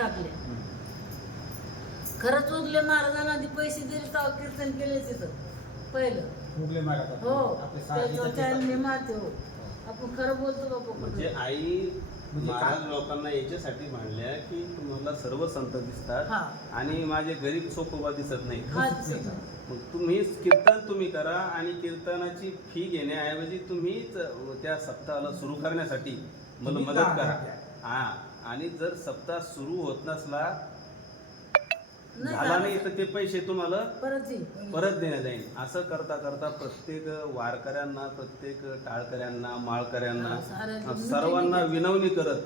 टाकले. खरंच उगले महाराजांना आधी पैसे दिले तेव्हा कीर्तन केले तिथं. पहिलं. उगले महाराज हो. त्याच्यावर मारते हो. आपण खरं बोलतो का म्हणजे? आई म्हणजे महाराज? लोकांना याच्यासाठी म्हणल्या की तुम्हाला सर्व संत दिसतात हा. आणि माझे गरीब चोखोबा दिसत नाही. मग तुम्ही कीर्तन तुम्ही करा आणि कीर्तनाची फी घेण्याऐवजी तुम्हीच त्या सप्ताहाला सुरू करण्यासाठी मला मदत करा. हा. आणि जर सप्ताह सुरू होत नसला नाही झाला झालं. नाही तर ते पैसे तुम्हाला परत येईल परत देण्यात जाईल असं करता करता प्रत्येक वारकऱ्यांना प्रत्येक टाळकऱ्यांना माळकऱ्यांना हा, सर्वांना विनवणी करत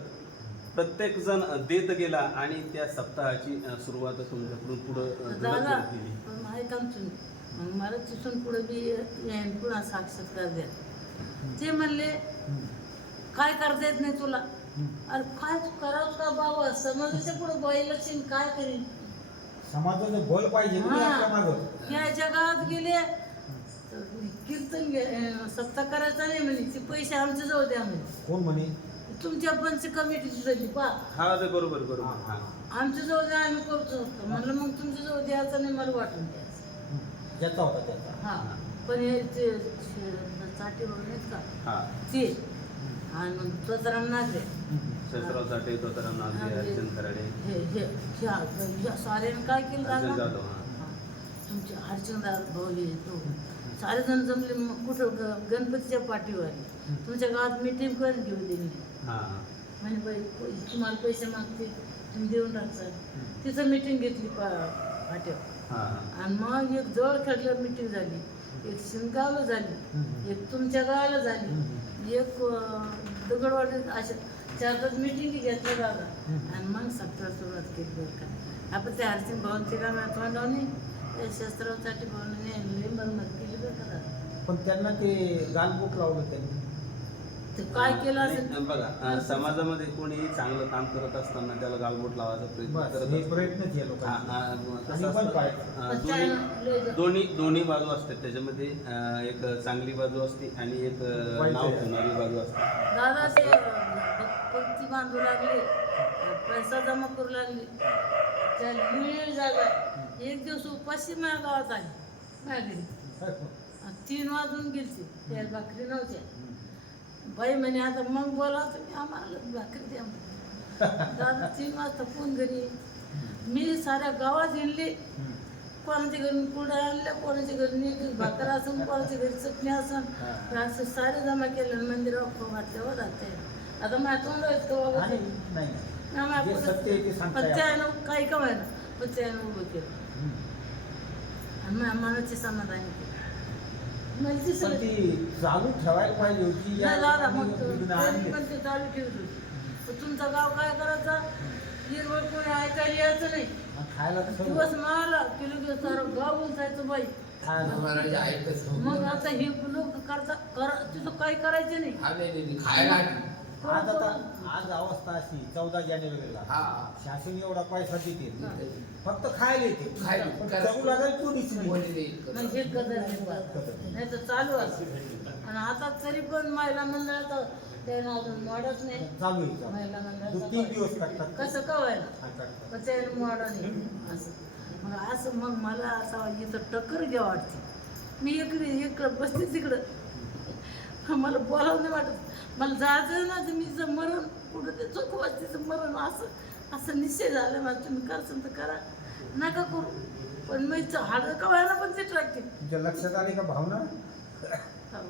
प्रत्येक जण देत गेला आणि त्या सप्ताहाची अ, सुरुवात तुमच्याकडून पुढं झाला. पण मग मला तिथून पुढे बी येईन पुन्हा साक्षात्कार द्या ते म्हणले काय करता येत नाही तुला? अरे काय करावं का बाबा? समाजाच्या पुढे बैलक्षण काय करीन? समाजाचं बल पाहिजे तुम्ही. आपल्या मागं. या जगात गेले तर कीर्तन अं, सप्ताह करायचा नाही म्हणे. ते पैसे आमच्या जवळ द्या म्हणे. कोण म्हणे? तुमच्या पंच कमिटीची झाली पा हा ते बरोबर बरोबर. हा आमच्या जवळ द्या आम्ही करतो. म्हणलं मग तुमच्या जवळ द्यायचं नाही मला वाटून द्यायचं. ज्याचा होता त्याचा. हा. पण हे ते साठी वगैरे आहेत का? हा. ते. आणि नागरे साठे तोताराम नागरे अर्जन खराडे हे हे ह्या ह्या साऱ्याने काय केलं अर्जन दादा? जाधव हा. तुमचे अर्चनदार भाऊ हे तो सारे जण जमले मग कुठं ग- गणपतीच्या पाठीवर. तुमच्या गावात मीटिंग करून घेऊ दिली हा हा. म्हणे बाई तुम्हाला पैसे मागते तुम्ही देऊन टाकसाल तिथं मीटिंग घेतली पा पाठ्यावर हा हा. आणि मग एक जवळ खेळल्यावर मीटिंग झाली. एक शिंगावला झाली. एक तुमच्या गावाला झाली. एक अं, दगडवाडीत अशा चार पाच मिटिंग घेतल्या दादा आणि मग सप्ताह सुरुवात केली बरं का. आपण त्या हरसिंग भाऊंचे काम तोंडावणी त्या शस्त्रासाठी भाऊने लई मरमत केली बरं का. पण त्यांना ते गालबोट लावलं त्यांनी. काय केलं असेल? नाही, बघा अ, समाजामध्ये कोणीही चांगलं काम करत असताना त्याला गालबोट लावायचा प्रयत्न बस करत हे असतो. प्रयत्नच या हा, लोकांचे हा, कसं आणि पण असतं, पाहिजे. अ, पण दोन्ही दोन्ही दोन्ही बाजू असतात. त्याच्यामध्ये अ, एक चांगली बाजू असते आणि एक अ, वाईट नाव आहे. ठेवणारी बाजू असते. दादा ते पंक्ती बांधू लागले. पैसा जमा करू लागले. त्या जागा एक दिवस उपाशी माझ्या गावात आली. तीन वाजून गेलती. त्या भाकरी नव्हत्या. बाई म्हणे आता मग बोला तुम्ही आम्हाला भाकरी द्या म्हणे. दादा तीन वाजता कोण घरी मी साऱ्या गावात हिंडली कोणाच्या घरी कुरड्या आणल्या कोणाच्या घरी एक भाकर असून कोणाच्या घरी चटणी असून असं सारे जमा केलं मंदिरावर खाऊ घातल्यावर राहते आता माझ्या तोंड आहेत का बाबा आणि ते? नाही ना मग जे आपण- सत्य आहे ते सांगता पण येतं. त्यानं काही कमायला पण त्यानं उभं केलं. आणि मनाचे समाधान केलं पण ती चालू ठेवायला पाहिजे होती या नाही दादा मग लोकांनी विघ्न तरी आणले. पण ते चालू ठेवत होते. पण तुमचं गाव काय करायचा? हिरवळ कोणी ऐकायला यायचं नाही. खायला कसं दिवस मारला किलो दिवस सारं गाव बोलतायचं बाई. खायला महाराज ऐकत मग आता हे लोक करता करा तिथं काही करायचे नाही. हा नाही नाही खायला आली. आज आता आज अवस्था अशी चौदा जानेवारीला. हा. शासन एवढा पैसा देते. फक्त खायला येते. खायला. पण चव लागायला कोणीच नाही. कोणी नाही मग करत. हे कदर नाही तर चालू असं आणि आता तरी पण महिला मंडळात त्यानं अजून मोडच नाही. चालू आहे चालू. महिला दो- तीन दिवस काढतात कसं कवायला हा, काढतात. पण त्यानं मोडा नाही. असं. मग असं मग मला असं इथं टक्कर घ्या वाटते. मी इकडे इकडं बसते तिकडं. मला बोलावं नाही वाटत. मला जायचं ना तर मी जर मरण कुठं ते चोख वाजतेचं मरण असं असं निश्चय झालं मला. तुम्ही करसान तर करा. नका करू. पण मी हाड कवायला पण ते टाकते तुमच्या लक्षात आली का भावना?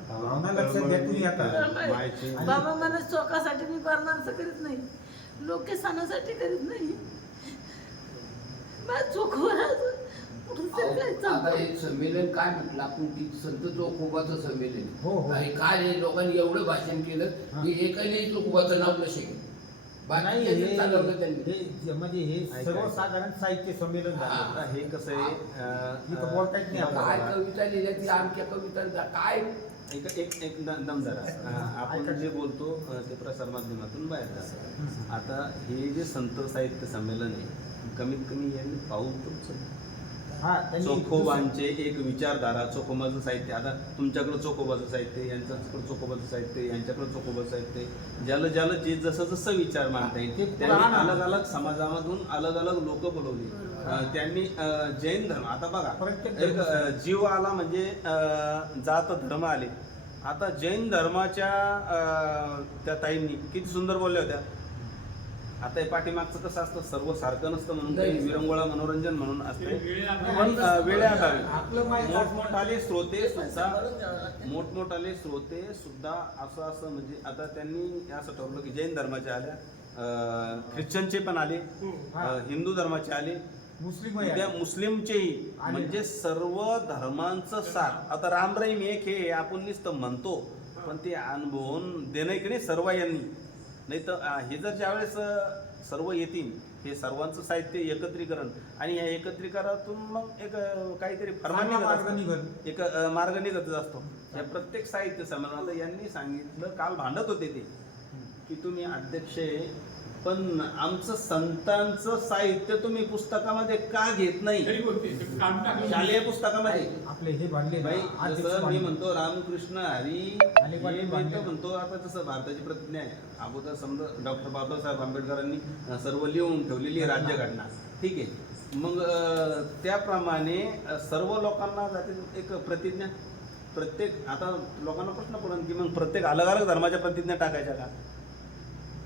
भावना लक्षात घ्या तुम्ही आता. मायची. बाबा मला चोकासाठी मी करणार करीत नाही. लोकेशनासाठी करीत नाही. मला चोखवर काय आता. एक संमेलन काय म्हटलं? आपण की संत चोखोबाचं संमेलन. हो, हो. आणि काय हे लोकांनी एवढं भाषण केलं हा. की एकाने चोखोबाचं नाव नसे नाही बाकी चालवलं त्यांनी. हे हे म्हणजे हे. सर्वसाधारण साहित्य संमेलन हा. झालं आता हे कसं आहे? इथं बोलता येत नाही काय आपल्याला. कविता लिहिल्या ती आमच्या कवितांचा काय? एक एक एक द- दम जरा अ, आपण जे बोलतो अ, ते प्रसार माध्यमातून बाहेर जातं. आता हे जे संत साहित्य संमेलन आहे कमीत कमी यांनी पाऊल तुमचं हा, त्यांनी चोखोबांचे एक विचारधारा चोखोबाचं साहित्य. आता तुमच्याकडे चोखोबाचं साहित्य यांच्याकडे चोखोबाचं साहित्य यांच्याकडे चोखोबाचं साहित्य. ज्याला ज्याला जे जसं जसं विचार मांडता येईल ते त्यांनी. अलग अलग समाजामधून अलग अलग लोक बोलवली त्यांनी जैन धर्म. आता बघा एक जीव आला म्हणजे जात धर्म आले. आता जैन धर्माच्या त्या ताईंनी किती सुंदर बोलल्या होत्या. आता हे पाठीमागचं कसं असतं? सर्व सारखं नसतं म्हणून काही विरंगुळा मनोरंजन म्हणून असते. पण वेळेअभावी माहीत मोठमोठाले श्रोते सुद्धा. मोठमोठाले श्रोते सुद्धा असं असं म्हणजे आता त्यांनी असं ठरवलं की जैन धर्माचे आल्या ख्रिश्चनचे पण आले अं, हिंदू धर्माचे आले. मुस्लिम उद्या मुस्लिमचेही आले. म्हणजे सर्व धर्मांचं साथ. आता राम रहीम एक हे आपण नुसतं म्हणतो पण ते अनुभवून देणं की नाही सर्व यांनी. नाही तर हे जर ज्यावेळेस सर्व येतील हे सर्वांचं साहित्य एकत्रीकरण आणि या एकत्रीकरणातून मग एक काहीतरी फरमान निघत. एक मार्ग निघतच असतो या प्रत्येक साहित्य संमेलनात यांनी सांगितलं काल भांडत होते ते की तुम्ही अध्यक्ष पण आमचं संतांचं साहित्य तुम्ही पुस्तकामध्ये का घेत नाही? शालेय पुस्तकामध्ये. आपले हे बांधले ना, भाई अध्यक्ष जसं मी. म्हणतो रामकृष्ण हरी हे म्हणतो आता जसं भारताची प्रतिज्ञा आहे. अगोदर समजा डॉक्टर बाबासाहेब आंबेडकरांनी सर्व लिहून ठेवलेली आहे राज्यघटना. ठीक आहे. मग त्याप्रमाणे सर्व लोकांना जाते एक प्रतिज्ञा. प्रत्येक आता लोकांना प्रश्न पडेल की मग प्रत्येक अलग अलग धर्माच्या प्रतिज्ञा टाकायच्या का?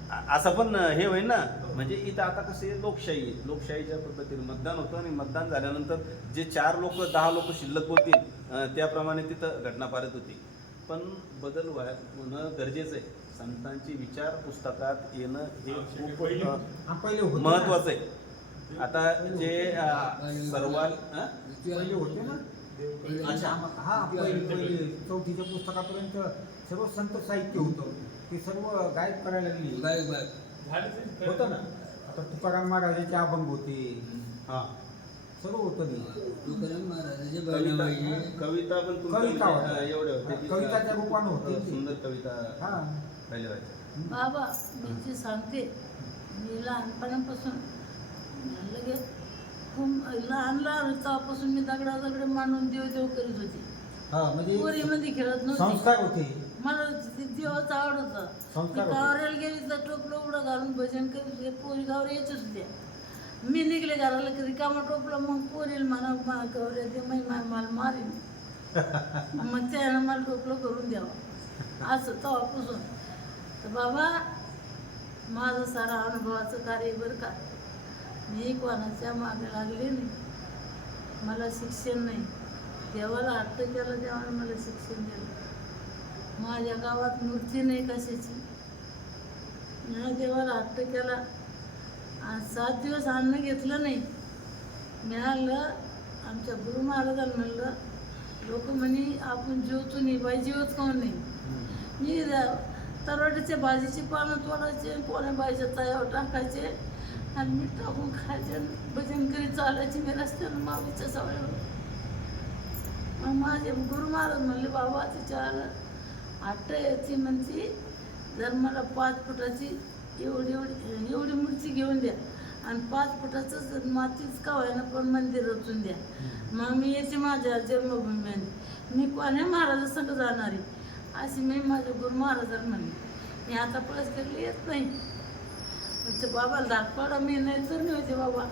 असं पण हे होईल ना. म्हणजे इथं आता कसे लोकशाही आहे. लोकशाहीच्या पद्धतीने मतदान होतं आणि मतदान झाल्यानंतर जे चार लोक दहा लोक शिल्लक बोलतील त्याप्रमाणे तिथं घटना पारित होती. पण बदल व्हाय होणं गरजेचं आहे. संतांचे विचार पुस्तकात येणं हे खूप. महत्वाचं आहे. आता जे सर्वाल होते ना. अच्छा. हा चौथीच्या पुस्तकापर्यंत सर्व संत साहित्य होतं. ते सर्व गायब करायला लागली. होतं ना? आता तुकाराम महाराजांचे अभंग होते. हा. सर्व होतं ते. तुकाराम महाराजाचे कविता बहिणाबाई कविता पण तुमच्या कविता होत्या. एवढ्या होत्या. की, कविताच्या रूपानं होते ते. सुंदर कविता हा. व्हायच्या बाबा मी जे सांगते मी लहानपणापासून लगेच खूप लहान लहान तेव्हापासून मी दगडा दगड मांडून देव देव करीत होते. हा म्हणजे पोरीमध्ये खेळत नव्हते. संस्कार होते. मला देवाचं आवडत. मी संस्कार होते. गावऱ्याला गेली तर टोपलं उघडं घालून भजन करीत होते. पोरी गावऱ्या येतच होत्या. मी निघले घराला की रिकामा टोपलं मग पोरील म्हणा मा गौऱ्या ते मै मा मला मारीन. मग त्यानं मला टोपलं करून द्यावं. असं तेव्हापासून. तर बाबा माझं सारा अनुभवाचं कार्य बरं का? मी कोणाच्या मागे लागले नाही. मला शिक्षण नाही. देवाला हट्ट केला देवाने मला शिक्षण दिलं. माझ्या गावात मूर्ती नाही कशाची? मी देवाला हट्ट केला. आणि सात दिवस अन्न घेतलं नाही. मिळालं आमच्या गुरु महाराजांना म्हणलं लोक म्हणे आपण जेवतो नाही बाई जेवत कोण नाही? मी तरवाडीच्या भाजीची पानं तोडायचे कोण्या बाईच्या तयावर टाकायचे आणि मी टाकून खायचे भजन करीत चालायचे मी रस्त्यानं मावीच्या सवळ्यावर मग माझे गुरु महाराज म्हणले बाबा तिच्यावर आठ ती म्हणती जर मला पाच फुटाची एवढी एवढी एवढी मूर्ती घेऊन द्या. आणि पाच फुटाचंच मातीच का व्हायना पण मंदिर रचून द्या. मग मी येते माझ्या जन्मभूमीमध्ये मी कोण्या महाराजासंग जाणार आहे? अशी मी माझ्या गुरु महाराजांना म्हणले. मी आता पळस केली येत नाही. बाबाला धाक पाडा मी नाही तर नाही होते बाबा.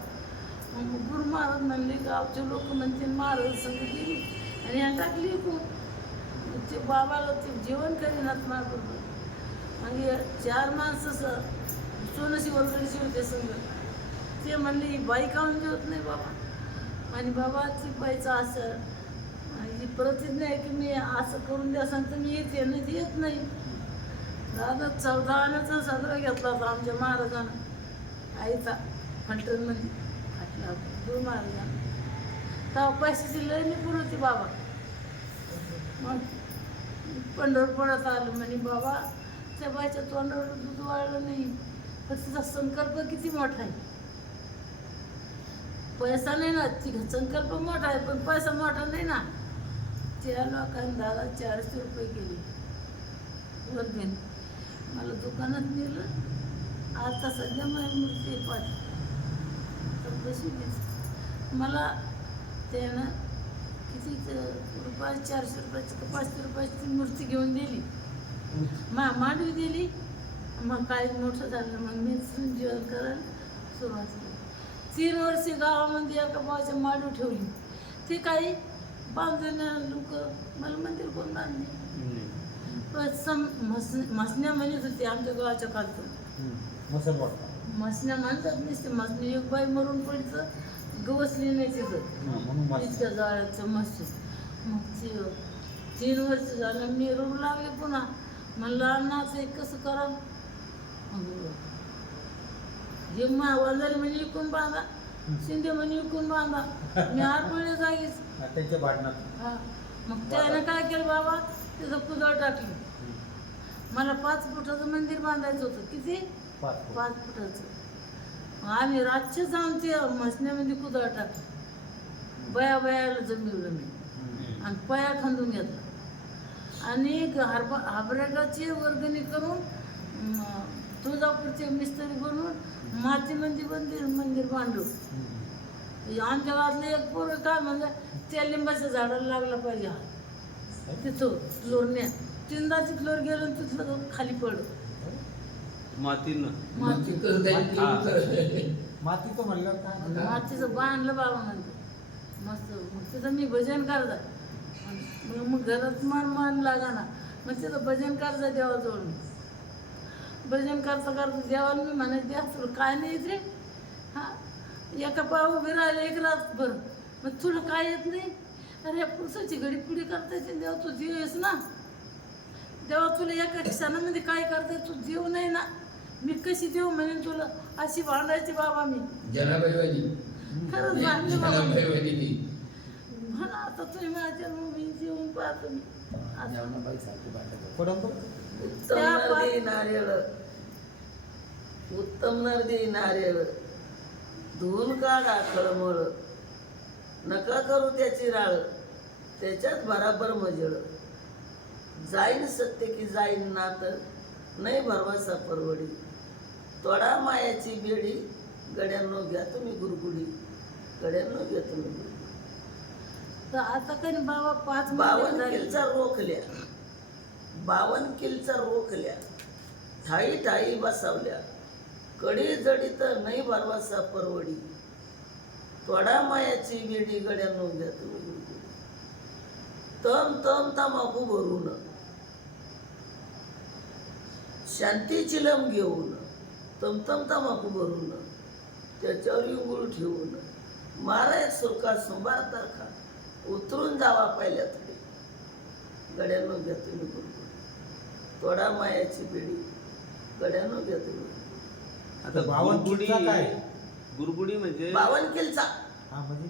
मग गुरु महाराज म्हणले गावचे लोक म्हणते महाराज संग गेली आणि या टाकली इकडून. ते बाबाला ते जेवण करीनात माझ्याबरोबर मग हे चार माणसं सोनशी वगैरेची होते संघ ते म्हणले ही बाई काहून जेवत म्हणजे नाही बाबा? आणि बाबा ती बाईचं असं ही प्रतिज्ञा आहे की मी असं करून द्या सांगतो मी येते नाही ती येत नाही. दादा चौदा आण्याचा साजरा घेतला होता आमच्या महाराजानं. आईचा फलटणमध्ये फाटला होता गुरु महाराजांना. तेव्हा पैशाची लय निपुण होती बाबा. मग पंढरपुरात आलं म्हणे बाबा त्या बायच्या तोंडावर दूध वाळलं नाही. पण तिचा संकल्प किती मोठा आहे. पैसा नाही ना ती संकल्प मोठा आहे पण पैसा मोठा नाही ना. त्या लोकांनी दादा चारशे रुपये गेले वर्गणी मला दुकानात नेलं. आता सध्या माझी मूर्ती आहे पाच तर कशी मला त्यानं किती रुपये चारशे रुपयाची का पाचशे रुपयाची ती मूर्ती घेऊन दिली. मा मांडवी दिली. मग काय मोठं झालं. मग मी जेवण करायला सुरुवात केली. तीन वर्षे गावामध्ये एका भावाच्या मांडू ठेवली. ती काही बांधून लोक मला मंदिर कोण बांधले? पण सम मस मसण्या म्हणत होती आमच्या गावाच्या खालतून मसण्या म्हणतात नसते मसणी एक बाई मरून पडतं गवसली नाही तिथं. इतक्या जाळ्याचं मशीन मग ती तीन वर्ष झालं मी रडू लागले पुन्हा. म्हणलं अण्णाचं एक कसं करा हे वंजारी म्हणे इकून बांधा शिंदे म्हणे इकून बांधा. मी आरपळे जागीच. त्यांच्या भांडणात. हा मग त्यानं काय केलं बाबा? तिथं कुदळ टाकली. मला पाच फुटाचं मंदिर बांधायचं होतं. किती? पाच फूट. पाच फुटाचं मग आम्ही रातचे जाऊन ते कुदळ टाकलं बया बयाला जमिवलं मी. आणि पया खांदून घेतला. आणि हरबा हाबरेटाची वर्गणी करून तुळजापूरचे मिस्त्री बनवून मातीमध्ये मंदिर मंदिर हम्म. आमच्या गावातलं एक पोरं काय म्हणलं त्या लिंबाच्या झाडाला लागला पाहिजे हा. तिथं लोरण्या. तीनदा तिथं लोर गेलो तिथलं खाली पडलं. मातीनं. माती. मातीचं म्हणलं काय मातीचं बांधलं बाबा म्हणतो मस्त मग तिथं मी भजन करता मग मग घरात मान मान लागा ना मग तिथं भजन करता देवाजवळ मी. भजन करता करता देवाला मी म्हणायचे देवा तुला काय नाही रे? हा? एका पाव उभी राहिले एक रातभर. मग तुला काय येत नाही? अरे पुरुषाची घडी पुढे करता येते देवा तू जीव आहेस ना? देवा तुला एका क्षणामध्ये काय करता? तू जीव नाही ना? मी कशी देऊ म्हणेन तुला अशी भांडायची बाबा मी. जनाबाईवाली. खरंच भांडले बाबा. मी. जनाबाईवाली. म्हणा आता तुम्ही माझ्या मी जेवून पाहतो मी आता जनाबाईसारखी भांडत. उत्तम त्या नरदी पाच- नारळ. उत्तम नरदी नारळ. धुवून काढा खळमळ. नका करू त्याची राळ. त्याच्यात बराबर मजळ. जाईन सत्य की जाईन नात. नाही भरवासा परवडी तोडा मायाची बेडी गड्यांनो घ्या तुम्ही गुरगुडी गड्यांनो घ्या तुम्ही गुरगुडी. तर आता काही बाबा पाच बावन. किलचा रोखल्या. बावन किलचा रोखल्या. ठाई ठाई बसावल्या. कडी जडीत नाही भरवासा परवडी. तोडा मायाची बेडी गड्या नोंद्या तुम्ही तम तम तमाखू भरून. शांती चिलम घेऊन. तम तम तमाखू भरून त्याच्यावर इंगुळ ठेवून मारा एक सुरका सुंबार तारखा उतरून जावा पहिल्या तरी गड्यानं घ्या तुम्ही गुरगुडी तोडा मायाची पिढी. गड्यानं घ्या तुम्ही आता बावन गुरगुडी किल्चा काय? गुरगुडी म्हणजे बावन किलचा. हा म्हणजे?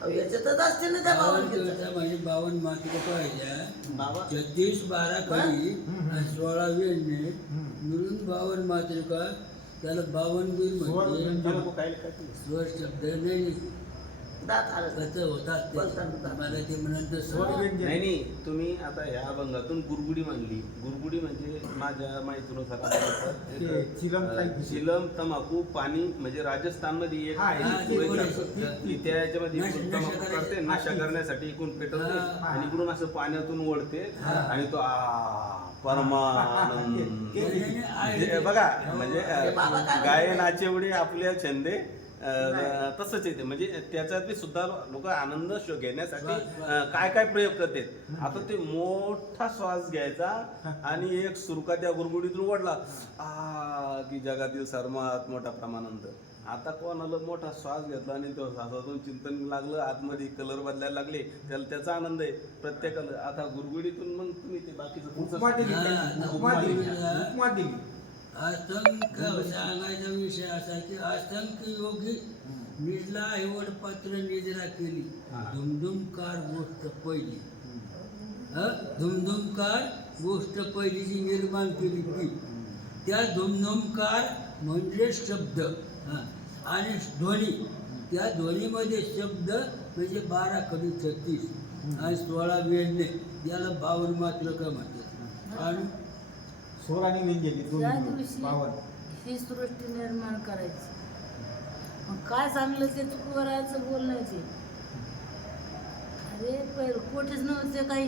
अहो, याच्यातच असते ना त्या बावन बावन किलचा. किलोचा म्हणजे बावन माती पाहिजे बाबा छत्तीस बारा. आणि सोळा हम्म. मिळून बावन मात्रिका त्याला बावन बीर सोळा म्हणजे व्यंजन. काय काय स्वर शब्द नाही दात होतात. ते मला ते व्यंजन. नाही नाही तुम्ही आता ह्या अभंगातून गुरगुडी मांडली गुरगुडी म्हणजे माझ्या माहितीनुसार ते एक, चिलम अं, काही- चिलम तमाखू पाणी म्हणजे राजस्थानमध्ये एक हा, हा, ती. ती त्या याच्यामध्ये नशा- इकडून नशा तमाखू करायची. करते नशा करण्यासाठी इकडून पेटवते हा. आणि इकडून असं पाण्यातून ओढते हा. आणि तो आ परमानंद ते- ते-. बघा हो. म्हणजे अं, गायनाचे एवढे आपल्या छंदे. तसंच येते म्हणजे त्याच्यात सुद्धा लोक आनंद शो घेण्यासाठी काय काय प्रयोग करतात? आता ते मोठा श्वास घ्यायचा आणि एक सुरका त्या गुरगुडीतून ओढला. आ की जगातील सर्वात मोठा प्रमानंद आता कोणाला मोठा श्वास घेतला आणि तो श्वासातून चिंतन लागलं आतमध्ये कलर बदलायला लागले त्याला त्याचा आनंद आहे. प्रत्येकाला. आता गुरगुडीतून मग तुम्ही ते बाकीचं असंख्य सांगायचा विषय असा की असंख्य योगी निजला हिवड पात्र निजरा केली धुमधुमकार गोष्ट पहिली. हं? धुमधुमकार गोष्ट पहिली जी निर्माण केली ती. त्या धुमधुमकार म्हणजे शब्द. आणि ध्वनी. त्या ध्वनीमध्ये शब्द म्हणजे बारा कधी छत्तीस. आणि सोळा वेळणे याला बावन मात्र का म्हणतात? आणि स्वर आणि व्यंजन हे त्या. दिवशी ही सृष्टी निर्माण करायची मग काय चांगलं ते चुकवरायचं बोलण्याचे अरे पहिले कोठेच नव्हते काही.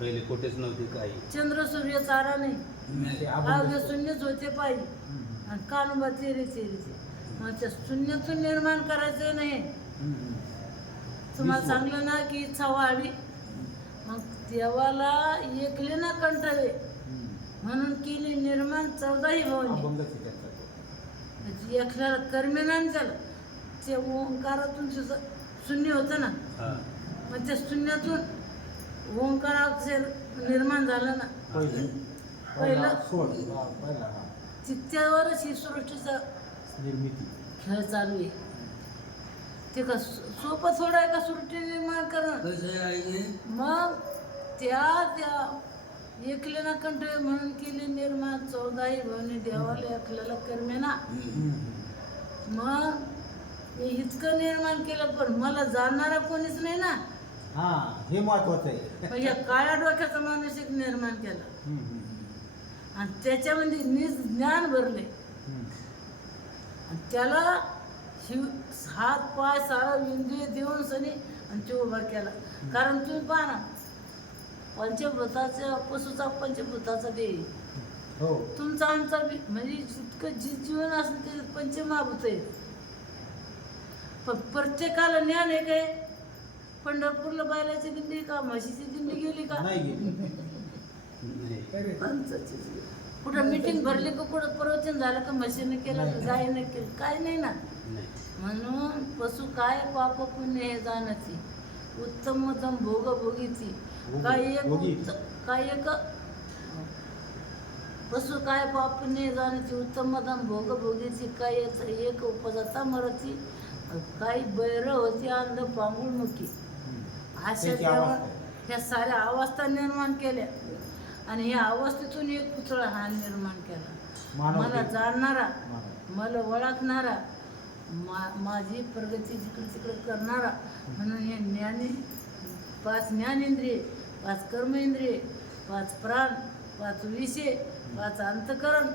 पहिले कुठेच नव्हती काही चंद्र सूर्य तारा नाही ते अवघे शून्यच होते पाहिजे. आणि कानुबा तेरे तेरेचे मग त्या शून्यातून निर्माण करायचं नाही. तुम्हाला. सांगलं ना की इच्छा व्हावी मग देवाला एकले ना कंटाळे. म्हणून केली निर्माण चौदाही भवनी अभंगच आहे. त्यांचा तो. एकल्याला कर्मे नाही त्याला ते ओंकारातून तुझं शून्य होतं ना. मग त्या शून्यातून ओंकाराक्षर निर्माण झालं ना. पहिलं स्वर हा, सृष्टीचा निर्मिती. खेळ चालू आहे. ते का सोपं थोडं आहे का सृष्टी निर्माण करणं? मग त्या त्या एकलेना कंठ म्हणून केली निर्माण चौदाही भवनी देवाला एकल्याला कर्मे ना. मग हे इतकं निर्माण केलं पण मला जाणणारा कोणीच नाही ना. हा हे महत्वाचं आहे. मग या काळ्या डोक्याचा माणूस एक निर्माण केला. आणि त्याच्यामध्ये निज ज्ञान भरले. आणि त्याला शिव हात पाय सारा इंद्रिय देऊन सनी आणि तो उभा केला. कारण तुम्ही पहा ना पंचभूताचा पशुचा पंचभूताचा देह हो. तुमचा आमचा बी म्हणजे जितकं जी जीवन असेल ते पंचमहाभूत आहे. पण प्रत्येकाला ज्ञान आहे काय? पंढरपूरला बैलाची दिंडी का म्हशीची दिंडी गेली का? नाही गेली. नाही. माणसाची जीव. कुठं मिटिंग भरली का कुठं प्रवचन झालं का म्हशीने केलं का गायीने केलं काय नाही ना. नाही. म्हणून पशु काय पाप पुण्य हे जाणती. उत्तम उत्तम भोग भोगीची एक एक पशु काय पाप पुण्य जाणती उत्तम उत्तम भोग भोगीची काय एक- उपजाता मरती काही बैर होती अंध अशा देवा अवस्था आहे. ह्या साऱ्या अवस्था निर्माण केल्या आणि ह्या अवस्थेतून एक पुतळा हा निर्माण केला मला. जाणणारा. मला ओळखणारा मा माझी प्रगती जिकडे तिकडे करणारा म्हणून हे ज्ञानी पाच ज्ञानेंद्रिय पाच कर्मेंद्रिय पाच प्राण पाच विषय पाच अंतकरण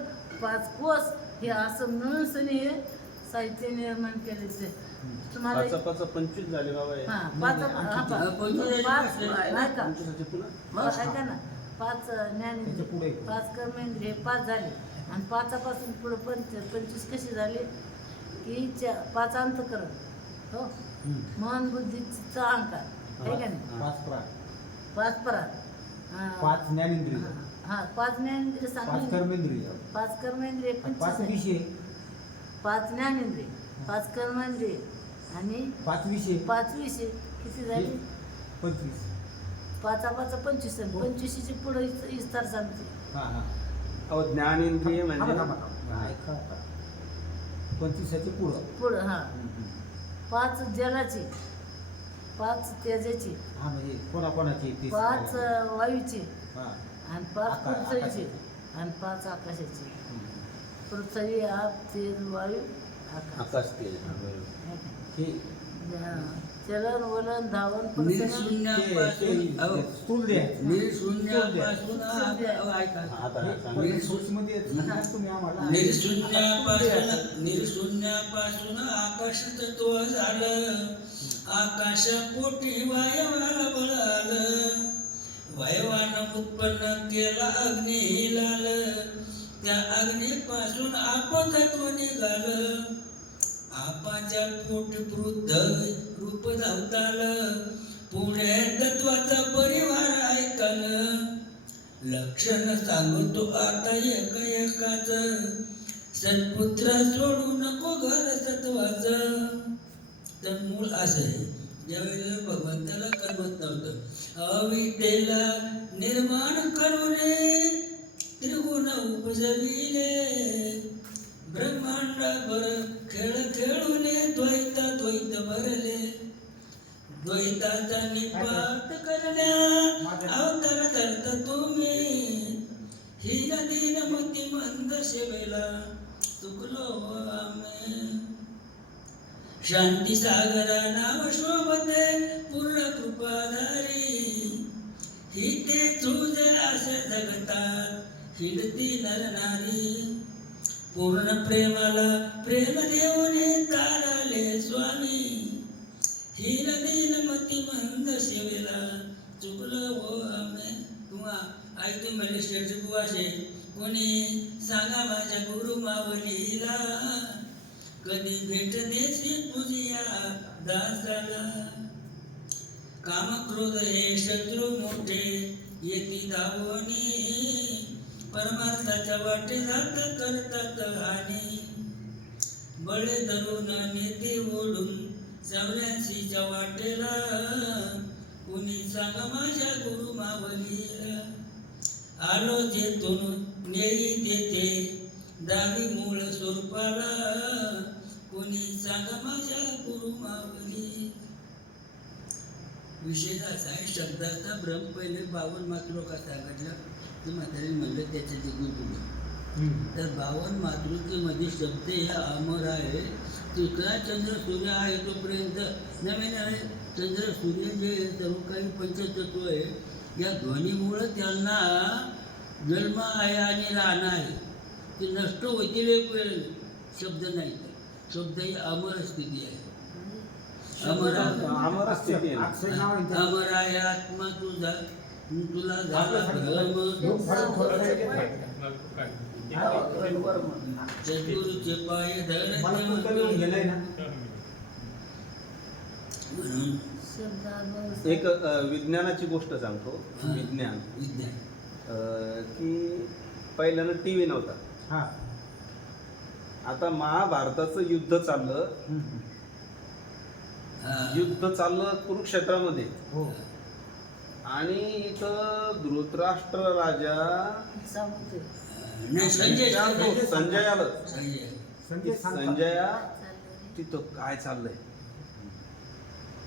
पाच कोस हे असं मिळून सनी हे साहित्य निर्माण केले ते तुम्हाला पाच पाच पंचवीस झाले बाबा हे. हा पाच हा, हा, पंचवीस पाच आहे. ऐका पंचवीसाचे पुन्हा. मग ऐका ना. पाच त्याच्या ज्ञानेंद्रिय पुढे पाच कर्मेंद्रिय पाच झाले. आणि पाचापासून पुढे पंच पंचवीस कसे झाले? की चा पाच अंतकरण हो? हम्म. मन बुद्धी चित्त अहंकार. आहे का नाही पाच प्राण. पाच परात हा. पाच ज्ञानेंद्रिय. हा, हा पाच ज्ञानेंद्रिय पाच सांगले कर्मेंद्रिय पाच कर्मेंद्रिय पाच पंचवीस आहे. विषय. पाच ज्ञानेंद्रिय पाच कर्मेंद्रिय आणि पाच विषय. पाच विषय. किती झाले? पंचवीस. पाचा पाचा पंचवीस आहे. पंचवीसचे पुढे विस्तार सांगते. हा हा. अहो ज्ञानेंद्रिय थांबा, म्हणजे थांबा, थांबा. ऐका आता. पंचवीसाचे पुढं. पुढं हा. हम्म, हम्म. पाच जलाची. पाच तेजाची. हा म्हणजे कोणाकोणाचे ते पाच वायूची. हा. आणि पाच आका- पृथ्वीची. आकाशाची. आणि पाच आकाशाची. हम्म. पृथ्वी आप तेज वायू आकाश. आकाश तेज. हा, बरोबर. हे हा. चलन वलन धावन ते- ते स्थूल ऐका. हा, आता हा, सांगा. सांगा तुम्ही आम्हाला. आकाश तत्व झालं. आकाशापोटी वायवाला बळालं. वायवानं उत्पन्न केला अग्नी लाल त्या अग्नीपासून आपण तत्व निघालं. आपाच्या पोट वृद्ध रूप धावताल. पुढे तत्वाचा परिवार ऐकाल. लक्षण सांगतो आता एक एकाच. सत्पुत्र सोडू नको घर सत्वाचं. तर मूळ असं आहे. ज्यावेळेला भगवंताला करमत नव्हतं अविद्येला निर्माण करूने त्रिगुण उपजविले. ब्रह्मांडाभर खेळ खेळूने द्वैत द्वैत भरले. द्वैताचा निपात करण्या अवतार करता तुम्ही. ही नदी नमती मंद शिवेला चुकलो आम्ही. शांती सागरा नाव शोभते पूर्ण कृपाधारी ही ते तुझे असे जगतात हिडती नरनारी. पूर्ण प्रेमाला प्रेम देऊन तारले स्वामी. ही नदी मंद केला चुकलं हो आम्ही. किंवा आई तू कुवाशे बुवाशे कोणी सांगा माझ्या गुरु मावलीला. कधी भेट तुझ्या दासाला काम क्रोध हे शत्रू मोठे येती धावणी परमार्थाच्या वाटे जात करतात हानी बळे धरून नेते ओढून चौऱ्याऐंशीच्या वाटेला कुणी सांग माझ्या गुरु मावलीला आलो जेतून नेई देते दावी मूळ स्वरूपाला। कुणी सांग माझ्या गुरु मावली विषय असा आहे शब्दाचा भ्रम पहिले बावन मातृका सांगितलं ते म्हातारी म्हणलं त्याच्या ते गुरु तर बावन मातृकेमध्ये शब्द हे अमर आहे. तुझा चंद्र सूर्य आहे तोपर्यंत. नवीन आहे. चंद्र सूर्य जे आहे, सर्व काही पंचतत्व आहे. या ध्वनीमुळं त्यांना जन्म आहे आणि राहणं आहे. ते नष्ट होतील शब्द नाही. शब्द ही अमर स्थिती आहे. अमर अमर स्थिती. अमर आहे आत्मा तुझा. तुला झाला. चतुरचे पाय एक विज्ञानाची गोष्ट सांगतो. विज्ञान. विज्ञान. अ, की पहिल्यानं टी व्ही नव्हता. हा. आता महाभारताचं युद्ध चाललं. युद्ध चाललं कुरुक्षेत्रामध्ये. हो. आणि इथं धृतराष्ट्र राजा संजय संजय संजय आलं. संजय. संजय सांगतात. संजया तिथं काय चाललंय?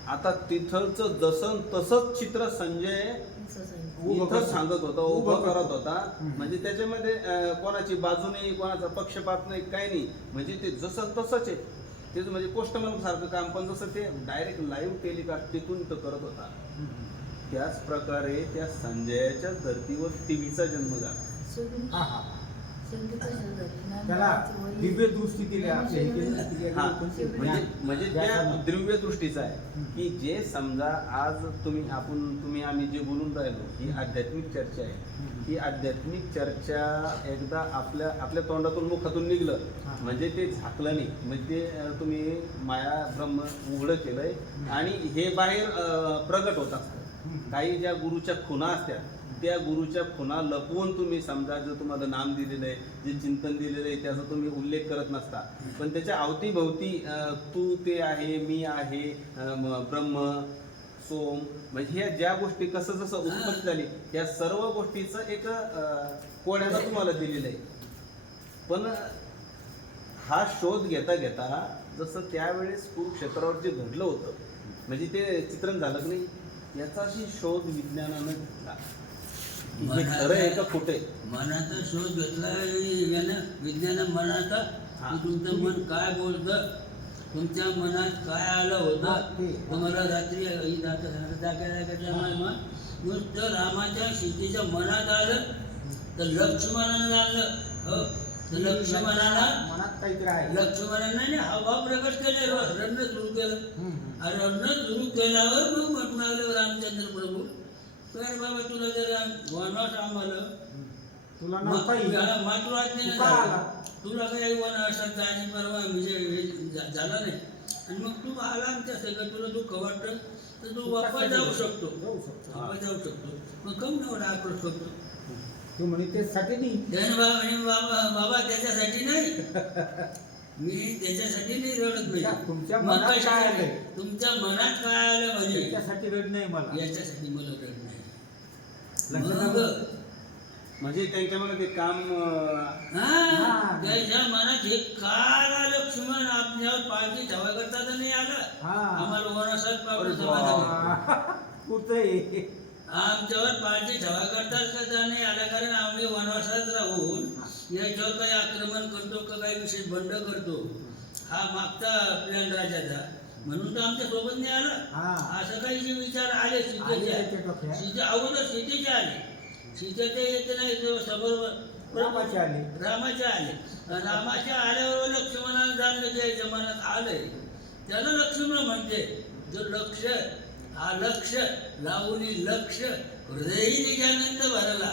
आता तिथलच जसं तसंच चित्र संजय इथं. सांगत होता उभं उभं करत. होता. म्हणजे त्याच्यामध्ये कोणाची बाजू नाही कोणाचा पक्षपात नाही काही नाही म्हणजे ते जसं तसंच आहे तेच म्हणजे पोस्टमन सारखं काम पण जसं ते डायरेक्ट लाईव्ह टेलिकास्ट तिथून तो करत होता. त्याच प्रकारे त्या संजयाच्या धर्तीवर टीव्हीचा जन्म झाला हा हा त्याला दिव्य दृष्टी दिली आपल्या हे दृष्टी. म्हणजे म्हणजे त्या दिव्य दृष्टीचा आहे. की जे समजा आज तुम्ही आपण तुम्ही आम्ही जे बोलून राहिलो ही आध्यात्मिक चर्चा आहे. ही आध्यात्मिक चर्चा एकदा आपल्या आपल्या तोंडातून मुखातून निघलं हा. म्हणजे ते झाकलं नाही म्हणजे ते अं, तुम्ही माया ब्रह्म उघडं केलंय आणि हे बाहेर अं, प्रगट होत असतं. काही ज्या गुरुच्या खुणा असतात त्या गुरुच्या खुणा लपवून तुम्ही समजा जर तुम्हाला नाम दिलेलं आहे जे चिंतन दिलेलं आहे त्याचा तुम्ही उल्लेख करत नसता. पण त्याच्या अवतीभोवती तू ते आहे मी आहे ब्रह्म सोम म्हणजे ह्या ज्या गोष्टी कसं जसं उत्पन्न झाली या सर्व गोष्टीचं एक अं, कोड्यानं तुम्हाला दिलेलं आहे. पण हा शोध घेता घेता जसं त्यावेळेस कुरुक्षेत्रावर जे घडलं होतं म्हणजे ते चित्रण झालं की नाही याचाही शोध विज्ञानानं घेतला. हे खरं आहे का खोटं आहे? मनाचा शोध घेतला यानं विज्ञानं मनाचा. हा. की तुमचं मन काय बोलतं? तुमच्या मनात काय आलं हा, होतं. तुम्हाला रात्री नुसतं रामाच्या सीतेच्या मनात आलं. तर लक्ष्मणाला आलं हो. तर लक्ष्मणाला मनात काहीतरी आहे. लक्ष्मणाने हवा प्रकट केले. रण सुरू केलं. आणि रण सुरू केल्यावर मग म्हटलं रामचंद्र प्रभू काय बाबा तुला जर वनवास आम्हाला तुला मग तू झाला. आला? तुला काही वनवासात जायची परवा म्हणजे हे झा- झाला नाही. आणि मग तू आला आमच्या सगळं तुला दुःख वाटतं तर तू वापस जाऊ शकतो जाऊ शकतो. वापस जाऊ शकतो. मग कम एवढा आक्रोश करतो. तू म्हणे त्यासाठी नाही. त्याने बाबा म्हणे बाबा बाबा त्याच्यासाठी नाही. मी त्याच्यासाठी नाही रडत नाही तुमच्या मग मनात काय कशासाठी? आलंय? तुमच्या मनात काय आलं म्हणजे? त्याच्यासाठी रड नाही मला. याच्यासाठी मला रड म्हणजे त्यांच्यामध्ये ते काम हा. त्याच्या मनात हे काला लक्ष्मण आपल्यावर पालखी ठेवा करता तर नाही आला हा. आम्हाला वनसात आहे. कुठं आमच्यावर पालखी ठेवा करतात का तर नाही आला कारण आम्ही वनवासात राहून याच्यावर काही आक्रमण करतो का काही विशेष बंड करतो हा मागचा प्लॅन राजाचा म्हणून तर आमच्यासोबत नाही आला. हा. असं काही जे विचार आले सीतेचे. सीते अगोदर सीतेचे आले. सीतेचे येते नाही ते समोर रामाचे आले. रामाचे आले. रामाच्या आल्यावर लक्ष्मणाला जाणलं की याच्या मनात आलंय त्याला लक्ष्मण म्हणते. जो लक्ष हा लक्ष लावून लक्ष हृदयी निजानंद भरला.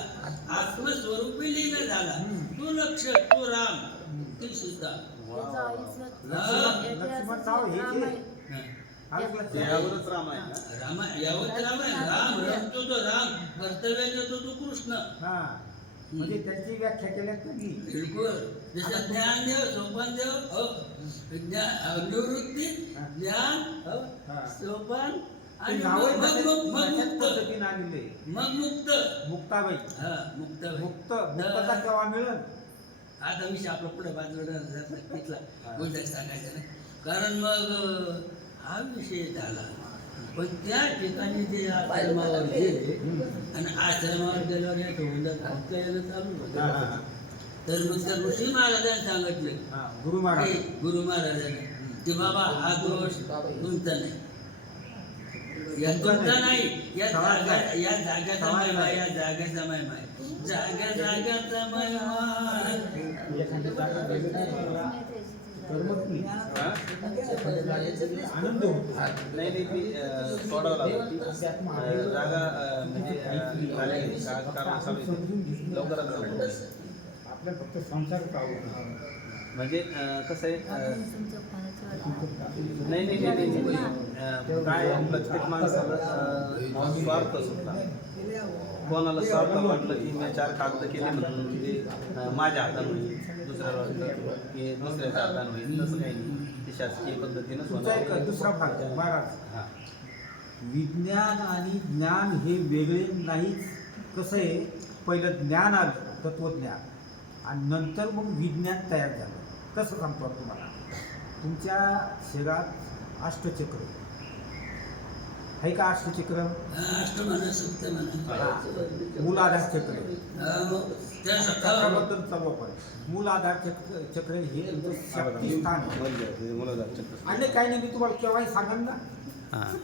आत्मस्वरूपी लीन झाला. तू लक्ष तू राम ती सुद्धा राम. हे आहे. ना राम राम आहे. राम रमतो तो राम. कृष्ण. हा. म्हणजे त्याची व्याख्या केल्या कधी बिलकुल. जसं ज्ञान देव सोपान देव हो. ज्ञान निवृत्ती ज्ञान हो. सोपान आणि मग मुक्त. मग मुक्ताबाई. हा मुक्त. मुक्त मुक्तता केव्हा मिळेल? आता विषय आपला पुढे बाजूला सांगायचा कारण मग हा विषय झाला. पण त्या ठिकाणी ते आश्रमावर गेले आणि आश्रमावर गेल्यावर होऊन फक्त यायला चालू होतं. हा. तर मग त्या ऋषी महाराजांनी सांगितले. हा, गुरु महाराज. हे गुरु महाराजांनी की बाबा हा दोष तुमचा नाही. या तुमचा नाही या जागा या जाग्याचा महिमा या जागेचा महिमा जागा जागाचा महिमा आनंद होतो. नाही नाही ती सोडावं जागा म्हणजे कारण चालू. लवकरात लवकर. आपल्या फक्त संसारच आवडतो म्हणजे कसं आहे. नाही नाही नाही काय प्रत्येक माणसाला स्वार्थ सुद्धा. कोणाला स्वार्थ वाटलं की मी चार कागद केले म्हणून ते अं, माझ्या हातानं होईल दुसऱ्याला वाटलं की दुसऱ्याच्या हातानं होईल तसं काही नाही. ते शासकीय पद्धतीनं तुमचा एक स्वतः दुसरा भाग आहे, महाराज. हां. विज्ञान आणि ज्ञान हे वेगळे नाहीच. कसं आहे पहिलं ज्ञान आलं तत्वज्ञान. आणि नंतर मग विज्ञान तयार झालं. कसं सांगतो आता तुम्हाला? तुमच्या शरीरात अष्टचक्र आहे. का अष्टचक्र अष्ट म्हणा मूलाधार चक्र हा, मग त्या सकाळ चक्राबद्दल चालू आपण मूलाधार चक्र चक्र हे आहे. म्हणजे मुलं आणि काही नाही मी तुम्हाला केव्हाही सांगाल ना? हां.